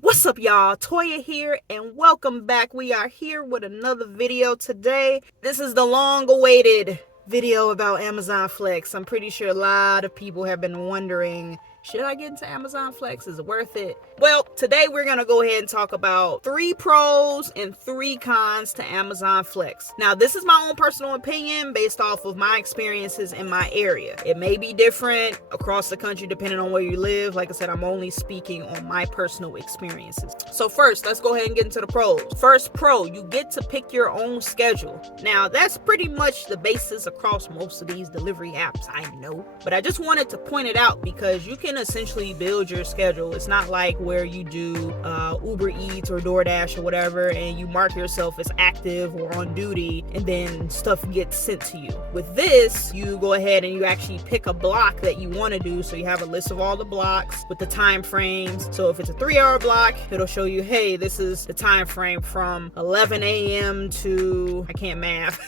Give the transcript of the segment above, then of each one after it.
What's up, y'all? Toya here, and welcome back. We are here with another video today. This is the long-awaited video about Amazon Flex. I'm pretty sure a lot of people have been wondering, should I get into Amazon Flex? Is it worth it? Well, today we're going to go ahead and talk about 3 pros and 3 cons to Amazon Flex. Now, this is my own personal opinion based off of my experiences in my area. It may be different across the country depending on where you live. Like I said, I'm only speaking on my personal experiences. So first, let's go ahead and get into the pros. First pro, you get to pick your own schedule. Now, that's pretty much the basis across most of these delivery apps, I know. But I just wanted to point it out because you can essentially build your schedule. It's not like where you do Uber Eats or DoorDash or whatever and you mark yourself as active or on duty and then stuff gets sent to you. With this, you go ahead and you actually pick a block that you want to do. So you have a list of all the blocks with the time frames. So if it's a 3-hour block, it'll show you, hey, this is the time frame from 11 a.m. to, I can't math,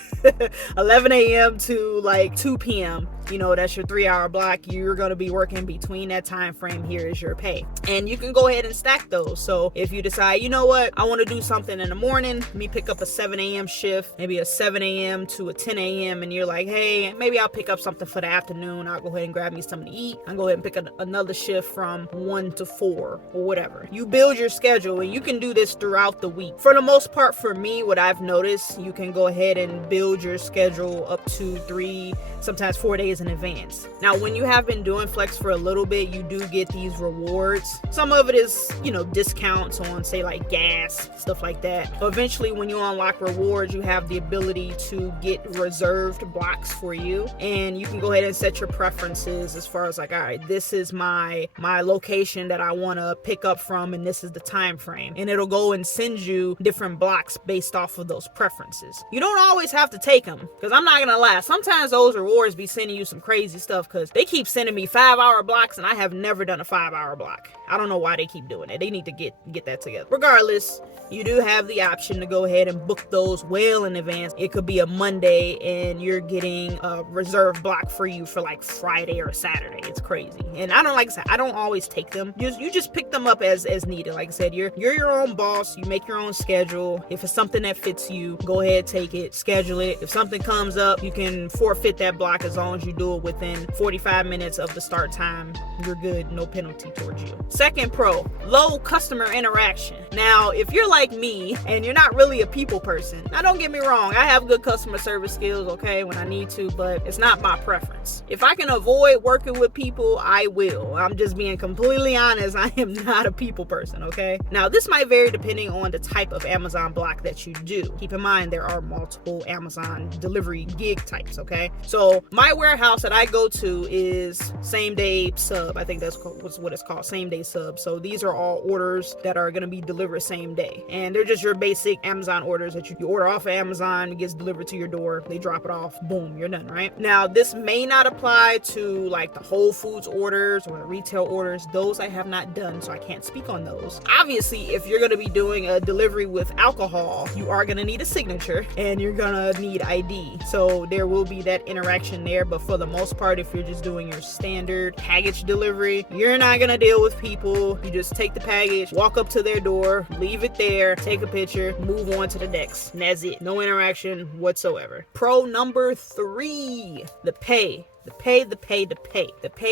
11 a.m. to like 2 p.m. You know, that's your 3-hour block. You're going to be working between that time frame. Here is your pay. And you can go ahead and stack those. So if you decide, you know what, I want to do something in the morning, let me pick up a 7 a.m. shift, maybe a 7 a.m. to a 10 a.m. And you're like, hey, maybe I'll pick up something for the afternoon. I'll go ahead and grab me something to eat. I'll go ahead and pick another shift from 1 to 4 or whatever. You build your schedule and you can do this throughout the week. For the most part, for me, what I've noticed, you can go ahead and build your schedule up to 3, sometimes 4 days in advance. Now, when you have been doing Flex for a little bit, you do get these rewards. Some of it is, discounts on, say, like gas, stuff like that. Eventually, when you unlock rewards, you have the ability to get reserved blocks for you, and you can go ahead and set your preferences as far as like, all right, this is my location that I want to pick up from, and this is the time frame, and it'll go and send you different blocks based off of those preferences. You don't always have to take them, because I'm not gonna lie, sometimes those rewards be sending you some crazy stuff, because they keep sending me 5-hour blocks and I have never done a 5-hour block. I don't know why they keep doing it. They need to get that together. Regardless, you do have the option to go ahead and book those well in advance. It could be a Monday and you're getting a reserved block for you for like Friday or Saturday. It's crazy. And I don't always take them. You just pick them up as needed. Like I said, you're your own boss. You make your own schedule. If it's something that fits you, go ahead, take it, schedule it. If something comes up, you can forfeit that block as long as you do it within 45 minutes of the start time. You're good. No penalty towards you. Second pro, low customer interaction. Now, if you're like me and you're not really a people person, now don't get me wrong, I have good customer service skills, okay, when I need to, but it's not my preference. If I can avoid working with people, I will. I'm just being completely honest, I am not a people person, okay? Now, this might vary depending on the type of Amazon block that you do. Keep in mind, there are multiple Amazon delivery gig types, okay? So my warehouse that I go to is same day sub. I think that's what it's called, same day sub. So these are all orders that are going to be delivered same day, and they're just your basic Amazon orders that you order off of Amazon. It gets delivered to your door, they drop it off, boom, you're done. Right now, this may not apply to like the Whole Foods orders or the retail orders. Those I have not done, so I can't speak on those. Obviously, if you're going to be doing a delivery with alcohol, you are going to need a signature and you're going to need ID, so there will be that interaction there. But for the most part, if you're just doing your standard package delivery, you're not going to deal with people. You just take the package, walk up to their door, leave it there, take a picture, move on to the next, and that's it. No interaction whatsoever. Pro number 3, the pay. The pay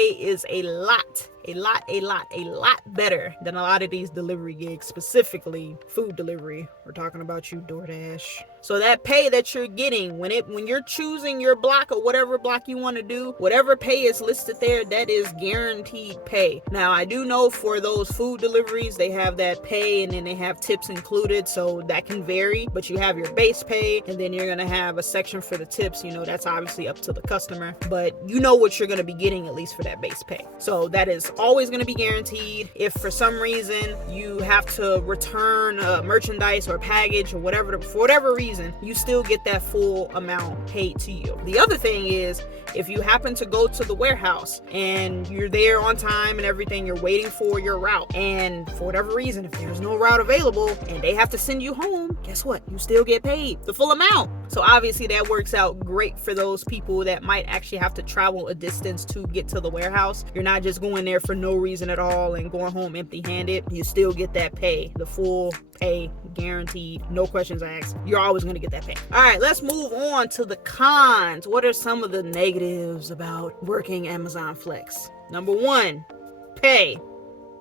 is a lot better than a lot of these delivery gigs, specifically food delivery. We're talking about you, DoorDash. So that pay that you're getting when you're choosing your block or whatever block you want to do, whatever pay is listed there, that is guaranteed pay. Now, I do know for those food deliveries, they have that pay and then they have tips included, so that can vary, but you have your base pay and then you're going to have a section for the tips. That's obviously up to the customer, but you know what you're going to be getting at least for that base pay. So that is always going to be guaranteed. If for some reason you have to return merchandise or package or whatever, for whatever reason, you still get that full amount paid to you. The other thing is, if you happen to go to the warehouse and you're there on time and everything, you're waiting for your route, and for whatever reason, if there's no route available and they have to send you home, guess what? You still get paid the full amount. So obviously that works out great for those people that might actually have to travel a distance to get to the warehouse. You're not just going there for no reason at all and going home empty-handed. You still get that pay, the full pay, guaranteed, no questions asked. You're always going to get that pay. All right, let's move on to the cons. What are some of the negatives about working Amazon Flex? Number one, pay.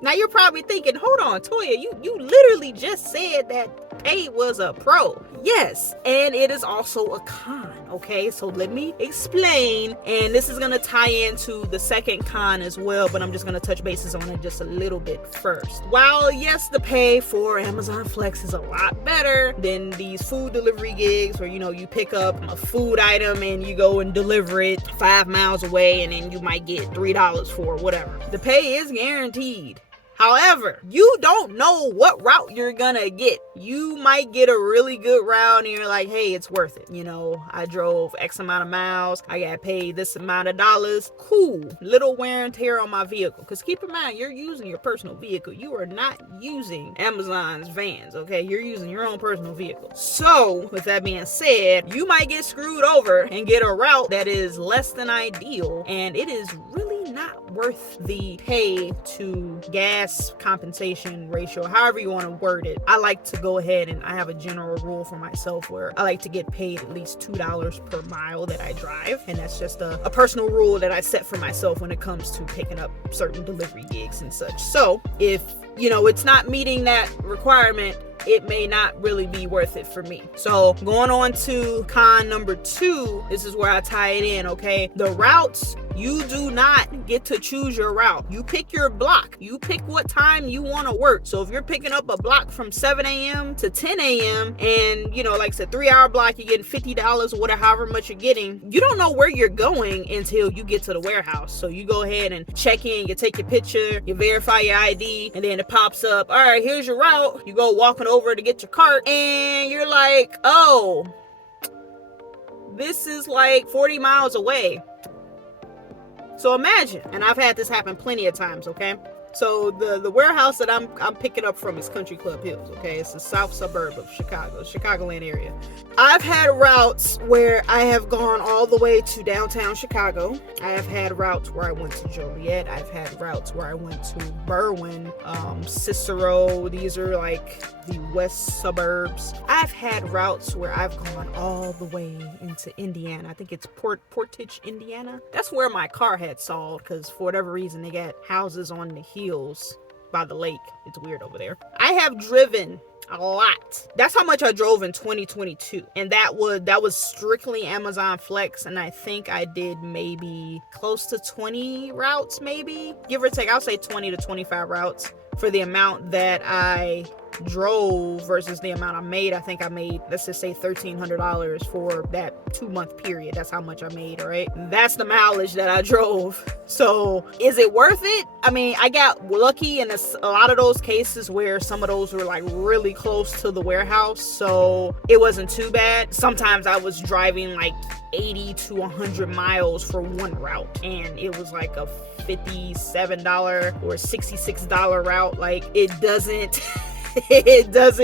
Now you're probably thinking, hold on, Toya, you literally just said that pay was a pro. Yes, and it is also a con, okay? So let me explain, and this is gonna tie into the second con as well, but I'm just gonna touch bases on it just a little bit first. While yes, the pay for Amazon Flex is a lot better than these food delivery gigs where, you pick up a food item and you go and deliver it 5 miles away and then you might get $3 for whatever. The pay is guaranteed. However, you don't know what route you're gonna get. You might get a really good route and you're like, hey, it's worth it. I drove X amount of miles. I got paid this amount of dollars. Cool. Little wear and tear on my vehicle. Because keep in mind, you're using your personal vehicle. You are not using Amazon's vans, okay? You're using your own personal vehicle. So, with that being said, you might get screwed over and get a route that is less than ideal. And it is really not worth the pay to gas compensation ratio, however you want to word it. I like to go ahead and I have a general rule for myself where I like to get paid at least $2 per mile that I drive. And that's just a personal rule that I set for myself when it comes to picking up certain delivery gigs and such. So if, it's not meeting that requirement, it may not really be worth it for me. So going on to con number 2, this is where I tie it in, okay? The routes, you do not get to choose your route. You pick your block. You pick what time you want to work. So if you're picking up a block from 7 a.m. to 10 a.m. and, like it's a 3-hour block, you're getting $50 or whatever, however much you're getting, you don't know where you're going until you get to the warehouse. So you go ahead and check in, you take your picture, you verify your ID, and then it pops up, all right, here's your route. You go walking over to get your cart and you're like, oh, this is like 40 miles away. So imagine, and I've had this happen plenty of times, okay? So the warehouse that I'm picking up from is Country Club Hills, okay? It's the south suburb of Chicago, Chicagoland area. I've had routes where I have gone all the way to downtown Chicago. I have had routes where I went to Joliet. I've had routes where I went to Berwyn, Cicero. These are like the west suburbs. I've had routes where I've gone all the way into Indiana. I think it's Portage, Indiana. That's where my car had sold because for whatever reason they got houses on the hills by the lake. It's weird over there. I have driven a lot. That's how much I drove in 2022, and that was strictly Amazon Flex, and I think I did maybe close to 20 routes, maybe give or take. I'll say 20 to 25 routes for the amount that I drove versus the amount I made. I think I made, let's just say $1,300 for that 2-month period. That's how much I made, right? That's the mileage that I drove. So is it worth it? I mean, I got lucky in a lot of those cases where some of those were like really close to the warehouse, so it wasn't too bad. Sometimes I was driving like 80 to 100 miles for one route, and it was like a $57 or $66 route. Like it doesn't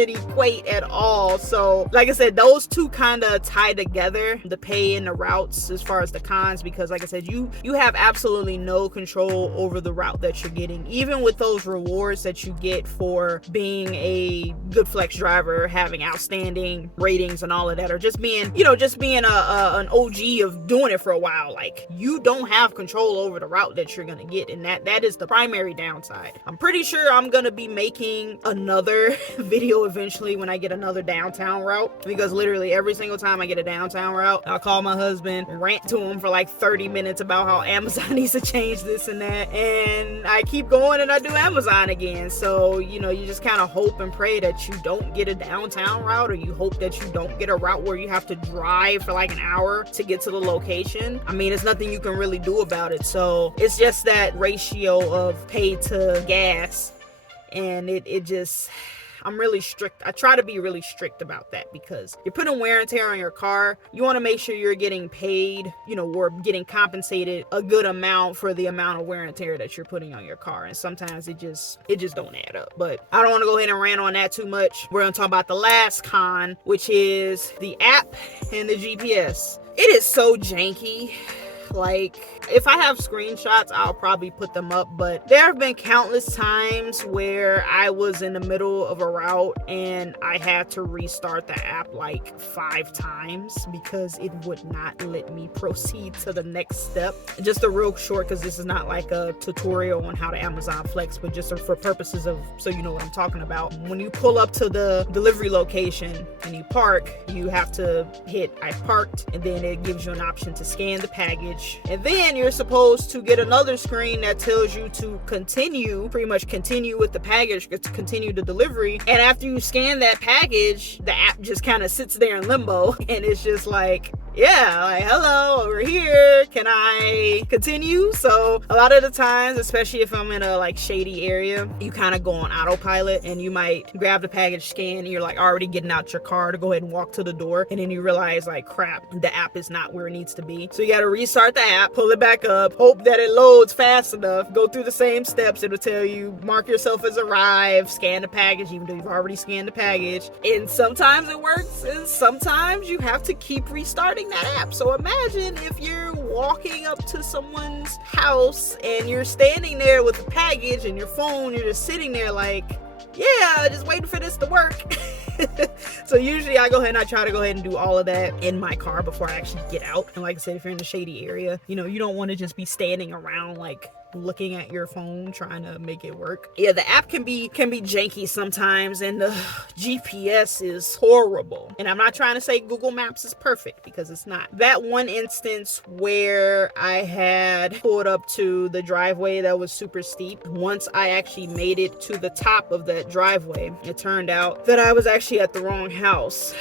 equate at all. So like I said, those two kind of tie together, the pay and the routes, as far as the cons, because like I said, you have absolutely no control over the route that you're getting, even with those rewards that you get for being a good flex driver, having outstanding ratings and all of that, or just being an OG of doing it for a while. Like you don't have control over the route that you're gonna get, and that is the primary downside. I'm pretty sure I'm gonna be making another video eventually when I get another downtown route, because literally every single time I get a downtown route, I'll call my husband, rant to him for like 30 minutes about how Amazon needs to change this and that, and I keep going and I do Amazon again. So you just kind of hope and pray that you don't get a downtown route, or you hope that you don't get a route where you have to drive for like an hour to get to the location. I mean, there's nothing you can really do about it. So it's just that ratio of pay to gas, and it just, I'm really strict. I try to be really strict about that, because you're putting wear and tear on your car. You want to make sure you're getting paid, or getting compensated a good amount for the amount of wear and tear that you're putting on your car. And sometimes it just don't add up. But I don't want to go ahead and rant on that too much. We're going to talk about the last con, which is the app and the GPS. It is so janky. Like, if I have screenshots, I'll probably put them up, but there have been countless times where I was in the middle of a route and I had to restart the app like 5 times because it would not let me proceed to the next step. Just a real short, because this is not like a tutorial on how to Amazon Flex, but just for purposes of, so you know what I'm talking about. When you pull up to the delivery location and you park, you have to hit I parked, and then it gives you an option to scan the package, and then you're supposed to get another screen that tells you to pretty much continue with the package, to continue the delivery. And after you scan that package, the app just kind of sits there in limbo, and it's just like, yeah, like, hello, over here, can I continue? So a lot of the times, especially if I'm in a like shady area, you kind of go on autopilot, and you might grab the package, scan, and you're like already getting out your car to go ahead and walk to the door, and then you realize like, crap, the app is not where it needs to be. So you got to restart the app, pull it back up, hope that it loads fast enough, go through the same steps. It'll tell you mark yourself as arrived, scan the package, even though you've already scanned the package. And sometimes it works, and sometimes you have to keep restarting that app. So imagine if you're walking up to someone's house and you're standing there with a package and your phone, you're just sitting there like, yeah, just waiting for this to work. So usually I try to go ahead and do all of that in my car before I actually get out. And like I said, if you're in a shady area, you know, you don't want to just be standing around like looking at your phone trying to make it work. Yeah, the app can be janky sometimes, and the GPS is horrible. And I'm not trying to say Google Maps is perfect, because it's not. That one instance where I had pulled up to the driveway that was super steep, once I actually made it to the top of that driveway, it turned out that I was actually at the wrong house.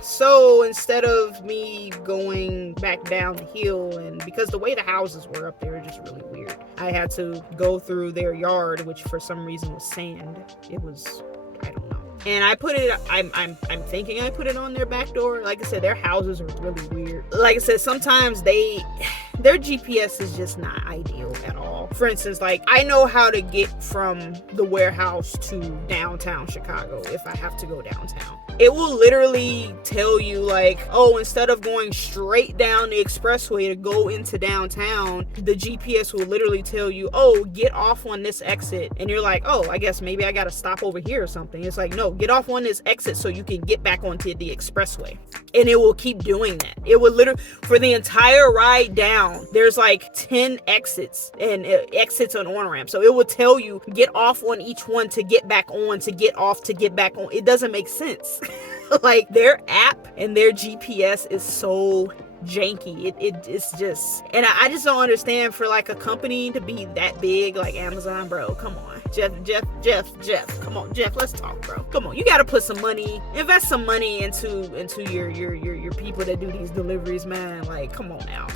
So instead of me going back down the hill, and because the way the houses were up there, just really weird, I had to go through their yard, which for some reason was sand. It was, I don't know. And I put it, I'm thinking I put it on their back door. Like I said, their houses are really weird. Like I said, sometimes their GPS is just not ideal at all. For instance, like, I know how to get from the warehouse to downtown Chicago if I have to go downtown. It will literally tell you like, oh, instead of going straight down the expressway to go into downtown, the GPS will literally tell you, oh, get off on this exit. And you're like, oh, I guess maybe I gotta stop over here or something. It's like, no, get off on this exit so you can get back onto the expressway. And it will keep doing that. It will literally, for the entire ride down, there's like 10 exits and exits on ramp. So it will tell you, get off on each one to get back on, to get off, to get back on. It doesn't make sense. Like, their app and their GPS is so janky. It's just, and I just don't understand, for like a company to be that big like Amazon, bro, come on. Jeff, come on, Jeff, let's talk, bro. Come on, you gotta put some money, invest some money into your people that do these deliveries, man. Like, come on now.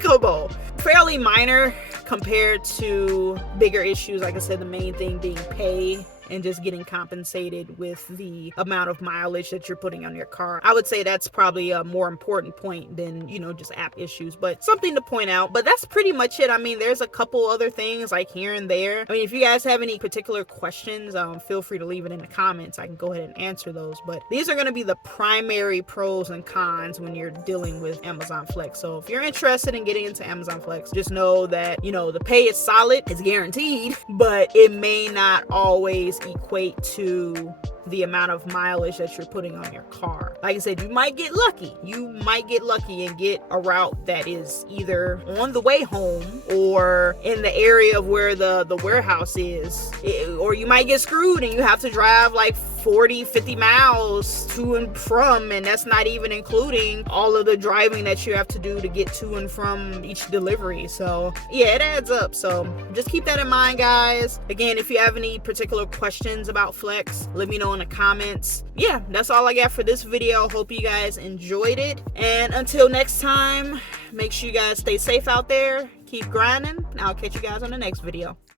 Come on. Fairly minor compared to bigger issues. Like I said, the main thing being pay and just getting compensated with the amount of mileage that you're putting on your car. I would say that's probably a more important point than, you know, just app issues, but something to point out. But that's pretty much it. I mean, there's a couple other things like here and there. I mean, if you guys have any particular questions, feel free to leave it in the comments. I can go ahead and answer those. But these are going to be the primary pros and cons when you're dealing with Amazon Flex. So if you're interested in getting into Amazon Flex, just know that, you know, the pay is solid, it's guaranteed, but it may not always equate to the amount of mileage that you're putting on your car. Like I said, you might get lucky. You might get lucky and get a route that is either on the way home or in the area of where the warehouse is. Or you might get screwed and you have to drive like 40-50 miles to and from, and that's not even including all of the driving that you have to do to get to and from each delivery. So yeah, it adds up. So just keep that in mind, guys. Again, if you have any particular questions about Flex, let me know in the comments. Yeah, that's all I got for this video. Hope you guys enjoyed it, and until next time, make sure you guys stay safe out there, keep grinding, and I'll catch you guys on the next video.